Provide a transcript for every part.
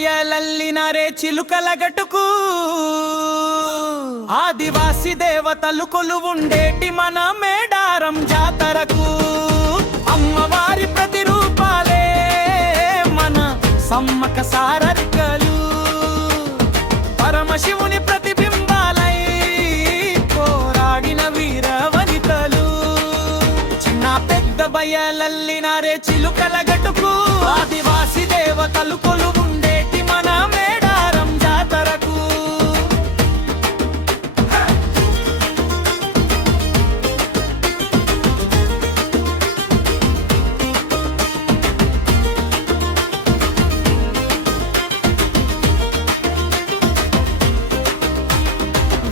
బయలల్లినరే చిలుకల గట్టుకు ఆదివాసి దేవతలు కొలువుండేటి మన మేడారం జాతరకు అమ్మవారి ప్రతిరూపాలే మన సమ్మక సారక్కలు పరమశివుని ప్రతిబింబాలై పోరాడిన వీర వనితలు చిన్న పెద్ద బయలల్లినరే చిలుకల గట్టుకు ఆదివాసి దేవతలు కొలువుండేటి మన మేడారం జాతరకు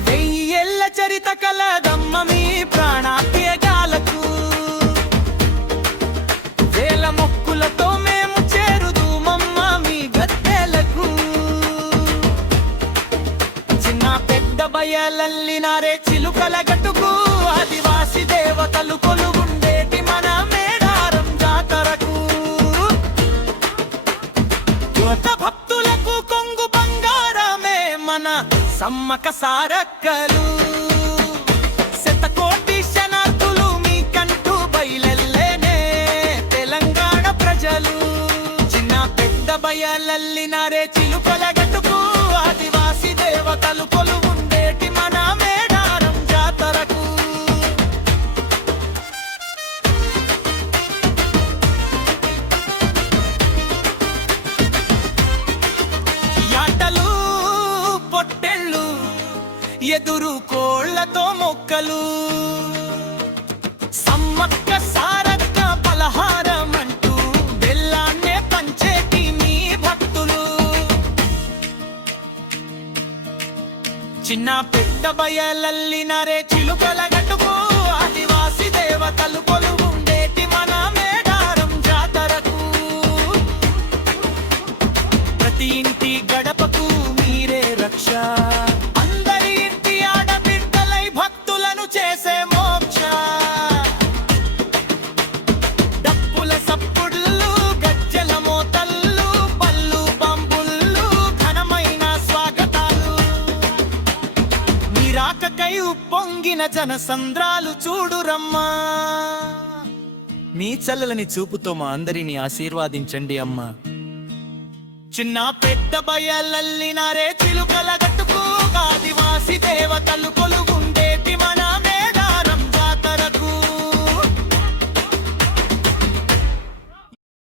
వెయ్యేళ్ల చరిత కలదమ్మ మీ ప్రాణాత్యగాలకు వేల మొక్కులతో మేము చేరుదుమమ్మ మీ గద్దెలకు చిన్న పెద్ద బయలల్లినరే చిలుకల గట్టుకు ఆదివాసి దేవతలు కొలువుండేటి మన మేడారం జాతరకు యువత భక్తులకు కొంగు బంగారమే మన సమ్మక సారక్కలు శతకోటి శనార్థులు మీకంటూ బయలెల్లేనే తెలంగాణ ప్రజలు చిన్న పెద్ద బయలల్లినరే చిలుకల గట్టుకు ఆదివాసి దేవతలు కొలువుండేటి మన మేడారం జాతరకు యాటలు పొట్టెళ్ళు ఎదురు కోళ్లతో మొక్కలు సమ్మక్క సారక్క పలహారం అంటూ బెల్లాన్నే పంచేటి మీ భక్తులు చిన్న పెద్ద బయలల్లినరే చిలుకల గట్టుకు ఆదివాసి దేవతలు కొలువుండేటి మన మేడారం జాతరకు ప్రతి ఇంటి గడపకు మీరే రక్ష అందరి ఇంటి ఆడబిడ్డలై భక్తులను చేసే మోక్ష డప్పుల సప్పుళ్ళు గజ్జల మోతళ్ళు పళ్ళు బంబుళ్ళు ఘనమైన స్వాగతాలు మీరాకకై ఉప్పొంగిన జనసంద్రాలు చూడురమ్మా మీ చల్లని చూపుతో మా అందరినీ ఆశీర్వాదించండి అమ్మా చిన్న పెద్ద బయలల్లినరే చిలుకల